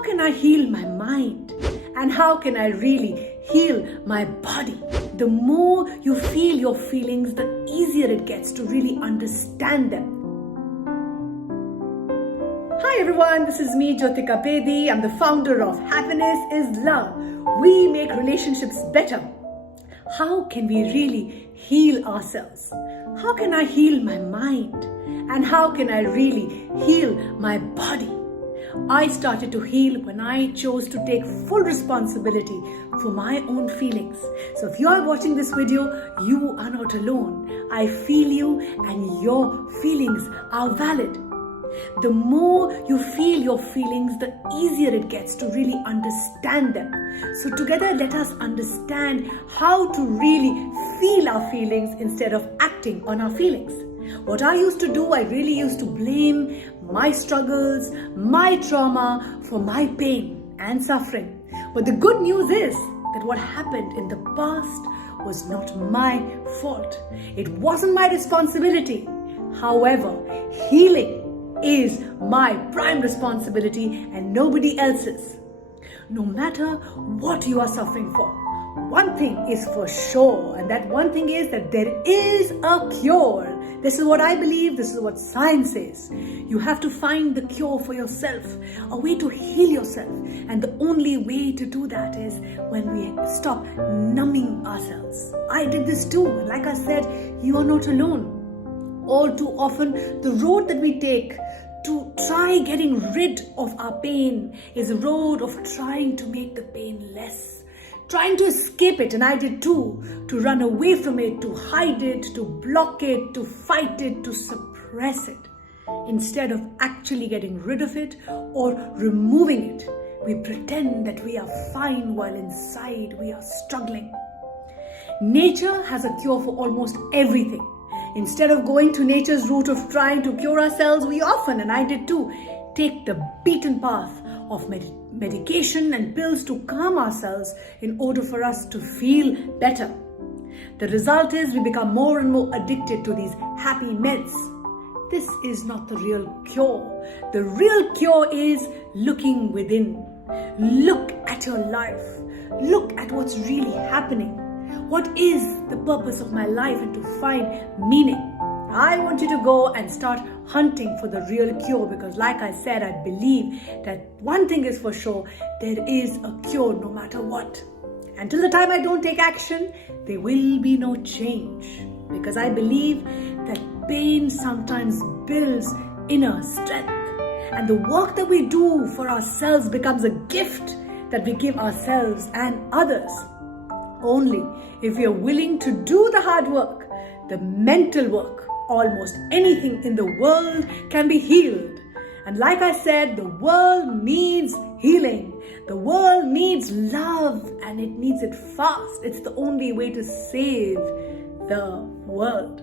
How can I heal my mind? And how can I really heal my body? The more you feel your feelings, the easier it gets to really understand them. Hi everyone, this is me, Jyotika Bedi. I'm the founder of Happiness is Love. We make relationships better. How can we really heal ourselves? How can I heal my mind? And how can I really heal my body? I started to heal when I chose to take full responsibility for my own feelings. So if you are watching this video, you are not alone. I feel you and your feelings are valid. The more you feel your feelings, the easier it gets to really understand them. So together, let us understand how to really feel our feelings instead of acting on our feelings. What I used to do, I really used to blame my struggles, my trauma for my pain and suffering. But the good news is that what happened in the past was not my fault. It wasn't my responsibility. However, healing is my prime responsibility and nobody else's. No matter what you are suffering for, one thing is for sure, and that one thing is that there is a cure. This is what I believe, this is what science says. You have to find the cure for yourself, a way to heal yourself. And the only way to do that is when we stop numbing ourselves. I did this too, and like I said, you are not alone. All too often, the road that we take to try getting rid of our pain is a road of trying to make the pain less. Trying to escape it, and I did too, to run away from it, to hide it, to block it, to fight it, to suppress it. Instead of actually getting rid of it or removing it, we pretend that we are fine while inside we are struggling. Nature has a cure for almost everything. Instead of going to nature's route of trying to cure ourselves, we often, and I did too, take the beaten path of medication and pills to calm ourselves in order for us to feel better. The result is we become more and more addicted to these happy meds. This is not the real cure. The real cure is looking within. Look at your life. Look at what's really happening. What is the purpose of my life, and to find meaning? I want you to go and start hunting for the real cure, because like I said, I believe that one thing is for sure, there is a cure no matter what. Until the time I don't take action, there will be no change, because I believe that pain sometimes builds inner strength, and the work that we do for ourselves becomes a gift that we give ourselves and others. Only if we are willing to do the hard work, the mental work, almost anything in the world can be healed. And like I said, the world needs healing. The world needs love, and it needs it fast. It's the only way to save the world.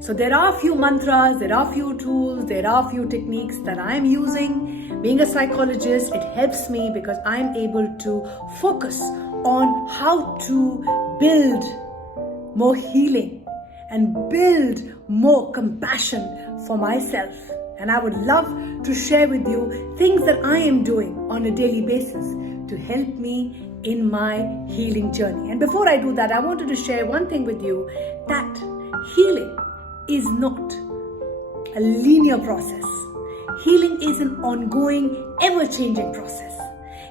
So there are a few mantras, there are a few tools, there are a few techniques that I'm using. Being a psychologist, it helps me because I'm able to focus on how to build more healing and build more compassion for myself. And I would love to share with you things that I am doing on a daily basis to help me in my healing journey. And before I do that, I wanted to share one thing with you, that healing is not a linear process. Healing is an ongoing, ever-changing process.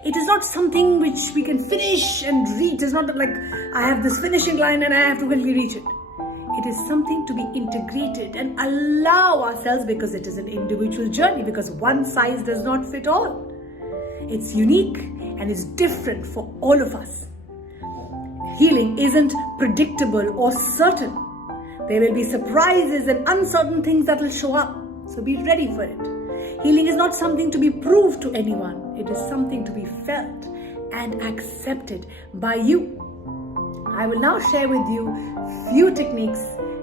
It is not something which we can finish and reach. It's not like I have this finishing line and I have to quickly reach it. It is something to be integrated and allow ourselves, because it is an individual journey, because one size does not fit all. It's unique and it's different for all of us. Healing isn't predictable or certain. There will be surprises and uncertain things that will show up. So be ready for it. Healing is not something to be proved to anyone. It is something to be felt and accepted by you. I will now share with you few techniques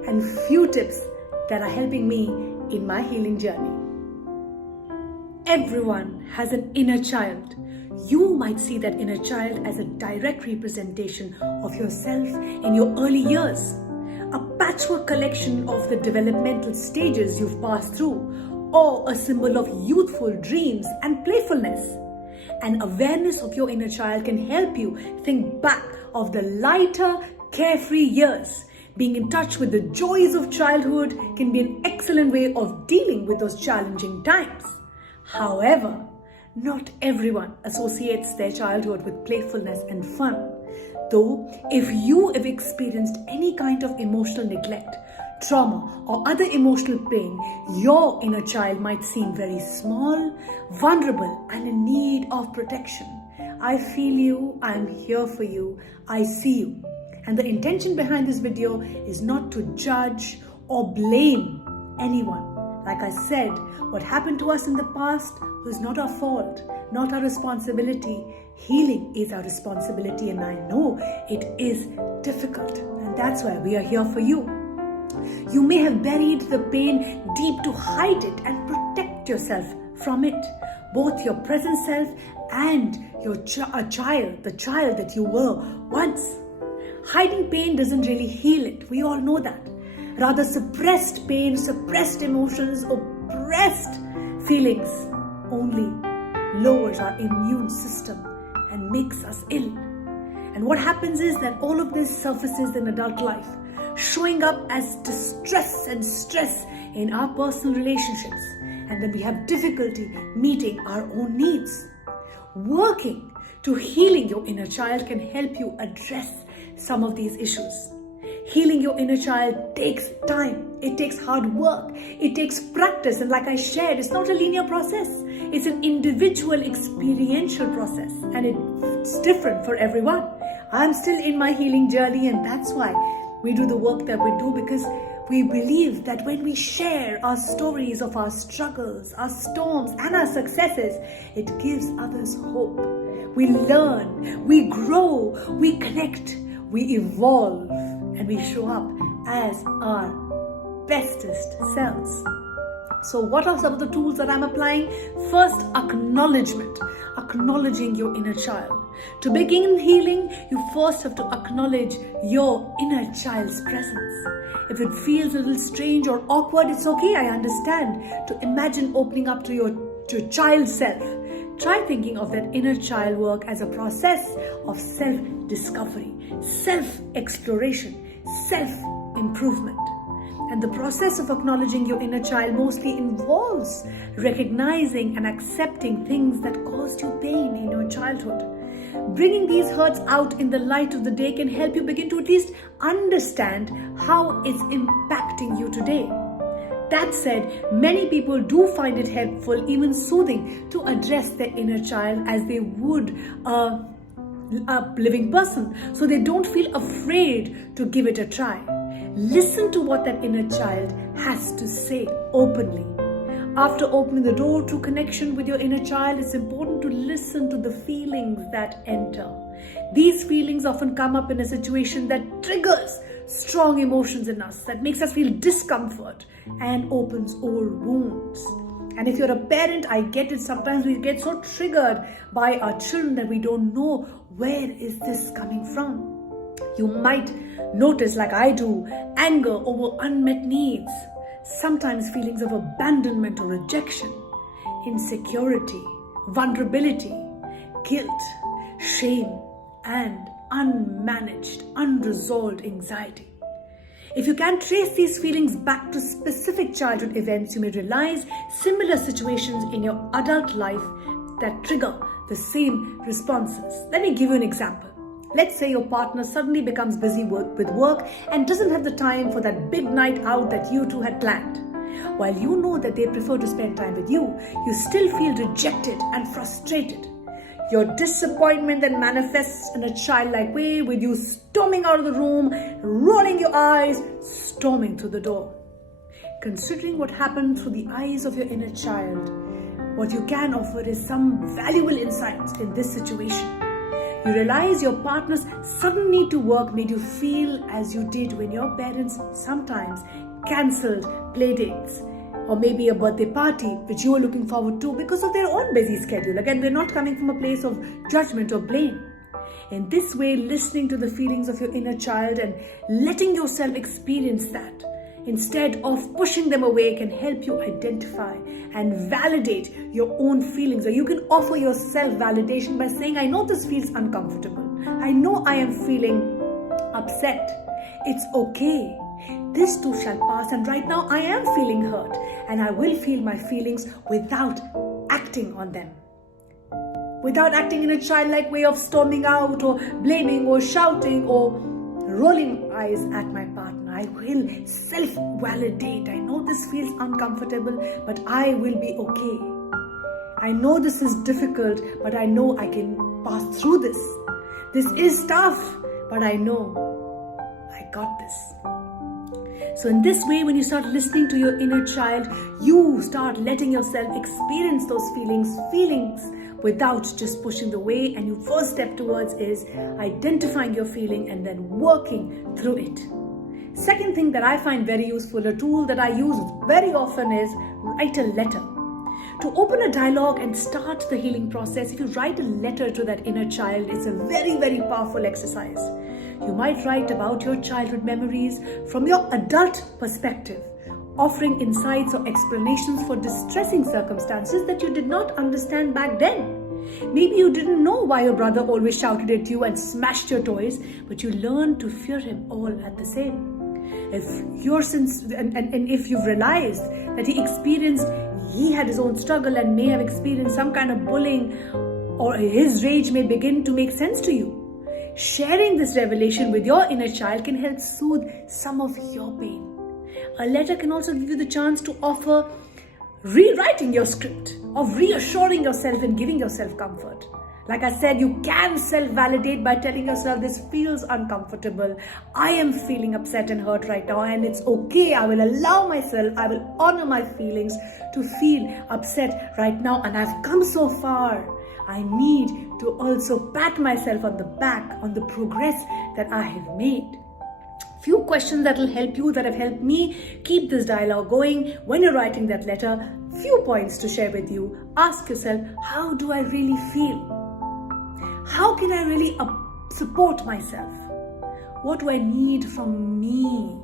and few tips that are helping me in my healing journey. Everyone has an inner child. You might see that inner child as a direct representation of yourself in your early years. A patchwork collection of the developmental stages you've passed through, or a symbol of youthful dreams and playfulness. And awareness of your inner child can help you think back of the lighter, carefree years. Being in touch with the joys of childhood can be an excellent way of dealing with those challenging times. However, not everyone associates their childhood with playfulness and fun. Though, if you have experienced any kind of emotional neglect, trauma, or other emotional pain, your inner child might seem very small, vulnerable, and in need of protection. I feel you, I am here for you, I see you. And the intention behind this video is not to judge or blame anyone. Like I said, what happened to us in the past was not our fault, not our responsibility. Healing is our responsibility, and I know it is difficult, and that's why we are here for you. You may have buried the pain deep to hide it and protect yourself from it, both your present self and your child, the child that you were once. Hiding pain doesn't really heal it. We all know that. Rather, suppressed pain, suppressed emotions, oppressed feelings only lowers our immune system and makes us ill. And what happens is that all of this surfaces in adult life, showing up as distress and stress in our personal relationships. And then we have difficulty meeting our own needs. Working to healing your inner child can help you address some of these issues. Healing your inner child takes time. It takes hard work. It takes practice. And like I shared, it's not a linear process. It's an individual experiential process. And it's different for everyone. I'm still in my healing journey, and that's why we do the work that we do, because we believe that when we share our stories of our struggles, our storms, and our successes, it gives others hope. We learn, we grow, we connect, we evolve, and we show up as our bestest selves. So what are some of the tools that I'm applying? First, acknowledgement. Acknowledging your inner child. To begin healing, you first have to acknowledge your inner child's presence. If it feels a little strange or awkward, it's okay, I understand. To imagine opening up to your child self. Try thinking of that inner child work as a process of self-discovery, self-exploration, self-improvement. And the process of acknowledging your inner child mostly involves recognizing and accepting things that caused you pain in your childhood. Bringing these hurts out in the light of the day can help you begin to at least understand how it's impacting you today. That said, many people do find it helpful, even soothing, to address their inner child as they would a living person, so they don't feel afraid to give it a try. Listen to what that inner child has to say openly. After opening the door to connection with your inner child, it's important to listen to the feelings that enter. These feelings often come up in a situation that triggers strong emotions in us, that makes us feel discomfort and opens old wounds. And if you're a parent, I get it. Sometimes we get so triggered by our children that we don't know where is this coming from. You might notice, like I do, anger over unmet needs, sometimes feelings of abandonment or rejection, insecurity, vulnerability, guilt, shame, and unmanaged, unresolved anxiety. If you can trace these feelings back to specific childhood events, you may realize similar situations in your adult life that trigger the same responses. Let me give you an example. Let's say your partner suddenly becomes busy with work and doesn't have the time for that big night out that you two had planned. While you know that they prefer to spend time with you, you still feel rejected and frustrated. Your disappointment then manifests in a childlike way, with you storming out of the room, rolling your eyes, storming through the door. Considering what happened through the eyes of your inner child, what you can offer is some valuable insights in this situation. You realize your partner's sudden need to work made you feel as you did when your parents sometimes cancelled play dates, or maybe a birthday party which you were looking forward to because of their own busy schedule. Again, we're not coming from a place of judgment or blame. In this way, listening to the feelings of your inner child and letting yourself experience that instead of pushing them away, can help you identify and validate your own feelings. Or you can offer yourself validation by saying, I know this feels uncomfortable. I know I am feeling upset. It's okay. This too shall pass, and right now I am feeling hurt, and I will feel my feelings without acting on them. Without acting in a childlike way of storming out or blaming or shouting or rolling eyes at my partner. I will self-validate. I know this feels uncomfortable, but I will be okay. I know this is difficult, but I know I can pass through this. This is tough, but I know I got this. So in this way, when you start listening to your inner child, you start letting yourself experience those feelings without just pushing away. And your first step towards is identifying your feeling and then working through it. Second thing that I find very useful, a tool that I use very often, is write a letter. To open a dialogue and start the healing process, if you write a letter to that inner child, it's a very, very powerful exercise. You might write about your childhood memories from your adult perspective, offering insights or explanations for distressing circumstances that you did not understand back then. Maybe you didn't know why your brother always shouted at you and smashed your toys, but you learned to fear him all at the same. If you've realized that he had his own struggle and may have experienced some kind of bullying, or his rage may begin to make sense to you. Sharing this revelation with your inner child can help soothe some of your pain. A letter can also give you the chance to offer rewriting your script, of reassuring yourself and giving yourself comfort. Like I said, you can self-validate by telling yourself, this feels uncomfortable. I am feeling upset and hurt right now, and it's okay. I will allow myself, I will honor my feelings to feel upset right now, and I've come so far. I need to also pat myself on the back on the progress that I have made. Few questions that will help you, that have helped me keep this dialogue going when you're writing that letter. Few points to share with you. Ask yourself, how do I really feel? How can I really support myself? What do I need from me?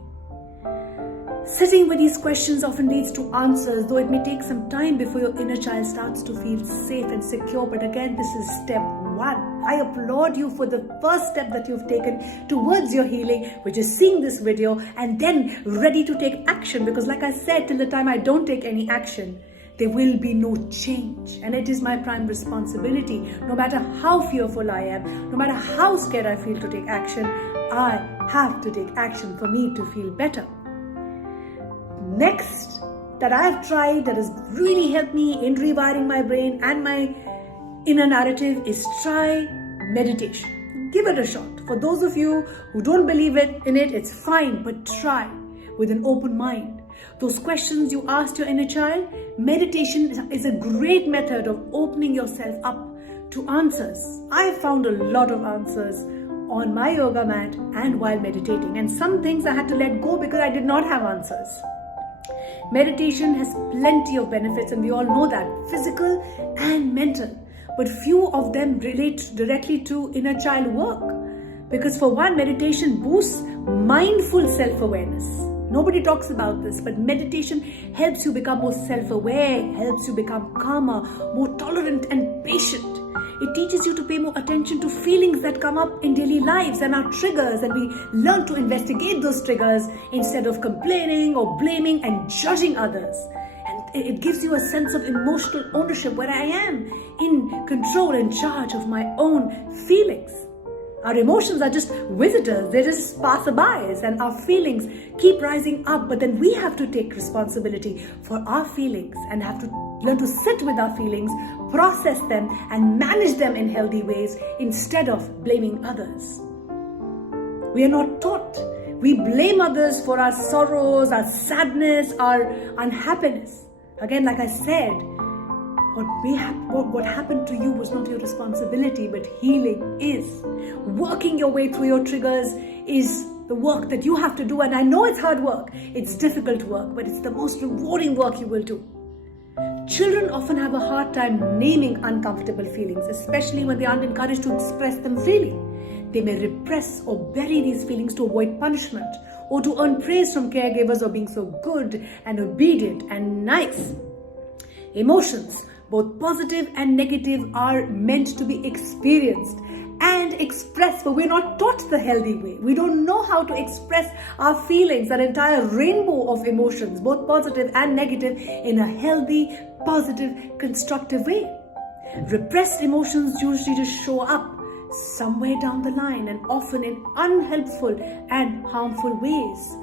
Sitting with these questions often leads to answers, though it may take some time before your inner child starts to feel safe and secure. But again, this is step one. I applaud you for the first step that you've taken towards your healing, which is seeing this video and then ready to take action. Because like I said, till the time I don't take any action, there will be no change. And it is my prime responsibility. No matter how fearful I am, no matter how scared I feel to take action, I have to take action for me to feel better. Next, that I have tried, that has really helped me in rewiring my brain and my inner narrative, is try meditation. Give it a shot. For those of you who don't believe in it, it's fine, but try with an open mind. Those questions you asked your inner child, meditation is a great method of opening yourself up to answers. I have found a lot of answers on my yoga mat and while meditating, and some things I had to let go because I did not have answers. Meditation has plenty of benefits, and we all know that, physical and mental, but few of them relate directly to inner child work. Because for one, meditation boosts mindful self-awareness. Nobody talks about this, but meditation helps you become more self-aware, helps you become calmer, more tolerant and patient. It teaches you to pay more attention to feelings that come up in daily lives and our triggers, and we learn to investigate those triggers instead of complaining or blaming and judging others. And it gives you a sense of emotional ownership, where I am in control and charge of my own feelings. Our emotions are just visitors, they're just passerbys, and our feelings keep rising up. But then we have to take responsibility for our feelings and have to learn to sit with our feelings, process them, and manage them in healthy ways instead of blaming others. We are not taught. We blame others for our sorrows, our sadness, our unhappiness. Again, like I said, what happened to you was not your responsibility, but healing is. Working your way through your triggers is the work that you have to do. And I know it's hard work, it's difficult work, but it's the most rewarding work you will do. Children often have a hard time naming uncomfortable feelings, especially when they aren't encouraged to express them freely. They may repress or bury these feelings to avoid punishment or to earn praise from caregivers for being so good and obedient and nice. Emotions, both positive and negative, are meant to be experienced and expressed, but we're not taught the healthy way. We don't know how to express our feelings, that entire rainbow of emotions, both positive and negative, in a healthy, positive, constructive way. Repressed emotions usually just show up somewhere down the line and often in unhelpful and harmful ways.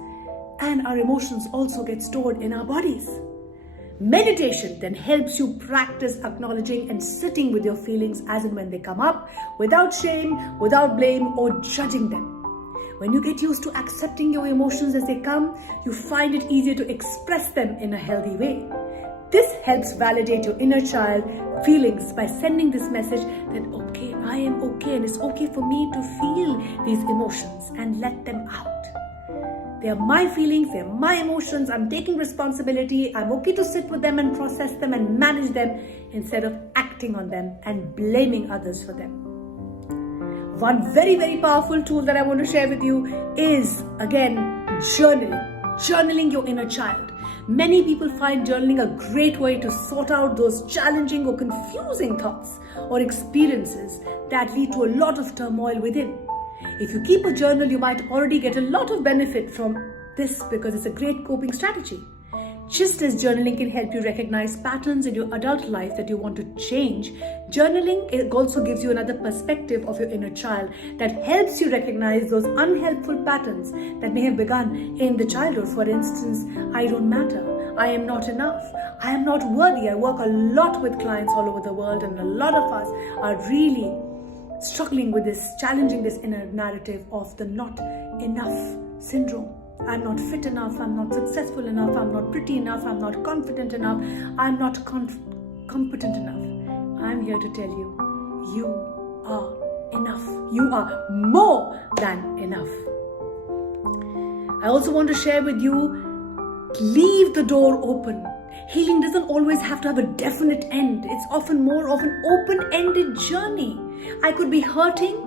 And our emotions also get stored in our bodies. Meditation then helps you practice acknowledging and sitting with your feelings as and when they come up, without shame, without blame, or judging them. When you get used to accepting your emotions as they come, you find it easier to express them in a healthy way. This helps validate your inner child feelings by sending this message that, okay, I am okay, and it's okay for me to feel these emotions and let them out. They are my feelings, they are my emotions, I'm taking responsibility, I'm okay to sit with them and process them and manage them instead of acting on them and blaming others for them. One very, very powerful tool that I want to share with you is, again, journaling. Journaling your inner child. Many people find journaling a great way to sort out those challenging or confusing thoughts or experiences that lead to a lot of turmoil within. If you keep a journal, you might already get a lot of benefit from this because it's a great coping strategy. Just as journaling can help you recognize patterns in your adult life that you want to change, journaling also gives you another perspective of your inner child that helps you recognize those unhelpful patterns that may have begun in the childhood. For instance, I don't matter, I am not enough, I am not worthy. I work a lot with clients all over the world, and a lot of us are really struggling with this, challenging this inner narrative of the not enough syndrome. I'm not fit enough, I'm not successful enough, I'm not pretty enough, I'm not confident enough, I'm not competent enough. I'm here to tell you, you are enough. You are more than enough. I also want to share with you, leave the door open. Healing doesn't always have to have a definite end. It's often more of an open-ended journey. I could be hurting,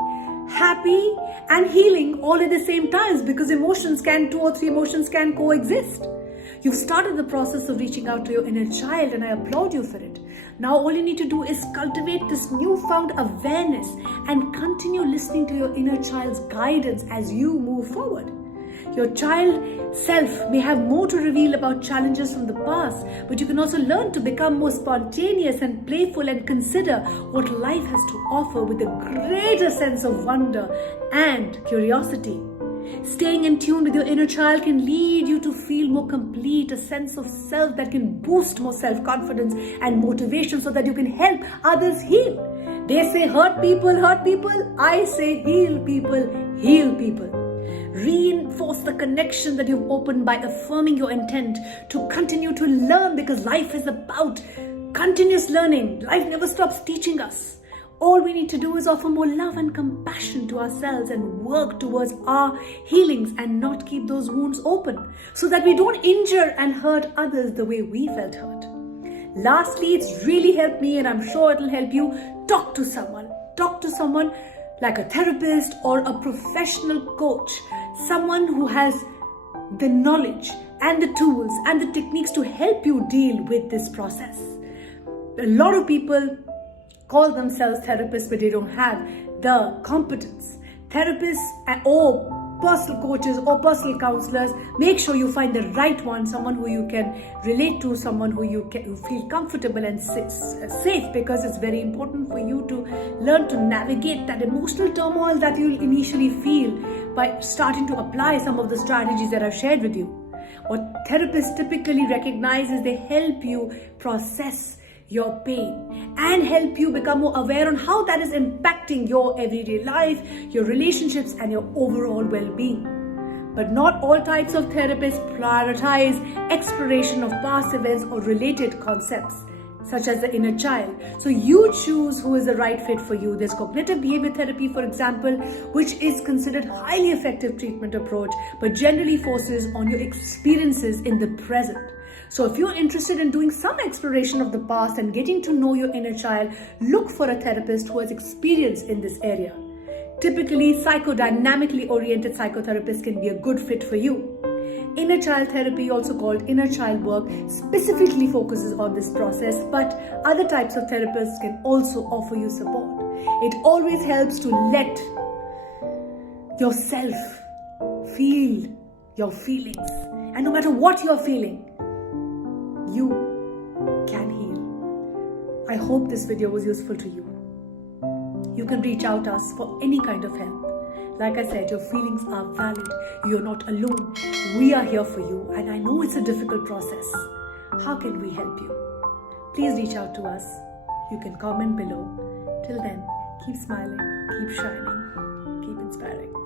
happy, and healing all at the same time, because two or three emotions can coexist. You've started the process of reaching out to your inner child, and I applaud you for it. Now all you need to do is cultivate this newfound awareness and continue listening to your inner child's guidance as you move forward. Your child self may have more to reveal about challenges from the past, but you can also learn to become more spontaneous and playful and consider what life has to offer with a greater sense of wonder and curiosity. Staying in tune with your inner child can lead you to feel more complete, a sense of self that can boost more self-confidence and motivation so that you can help others heal. They say hurt people, I say heal people, heal people. Reinforce the connection that you've opened by affirming your intent to continue to learn, because life is about continuous learning. Life never stops teaching us. All we need to do is offer more love and compassion to ourselves and work towards our healings and not keep those wounds open so that we don't injure and hurt others the way we felt hurt. Lastly, it's really helped me, and I'm sure it'll help you. Talk to someone. Talk to someone like a therapist or a professional coach, someone who has the knowledge and the tools and the techniques to help you deal with this process. A lot of people call themselves therapists, but they don't have the competence. Therapists or personal coaches or personal counselors, make sure you find the right one, someone who you can relate to, someone who you feel comfortable and safe, because it's very important for you to learn to navigate that emotional turmoil that you'll initially feel by starting to apply some of the strategies that I've shared with you. What therapists typically recognize is they help you process your pain and help you become more aware on how that is impacting your everyday life, your relationships, and your overall well-being. But not all types of therapists prioritize exploration of past events or related concepts, such as the inner child. So you choose who is the right fit for you. There's cognitive behavior therapy, for example, which is considered highly effective treatment approach, but generally focuses on your experiences in the present. So if you're interested in doing some exploration of the past and getting to know your inner child, look for a therapist who has experience in this area. Typically, psychodynamically oriented psychotherapists can be a good fit for you. Inner child therapy, also called inner child work, specifically focuses on this process, but other types of therapists can also offer you support. It always helps to let yourself feel your feelings. And no matter what you're feeling, you can heal. I hope this video was useful to you. You can reach out to us for any kind of help. Like I said, your feelings are valid. You're not alone. We are here for you, and I know it's a difficult process. How can we help you? Please reach out to us. You can comment below. Till then, keep smiling, keep shining, keep inspiring.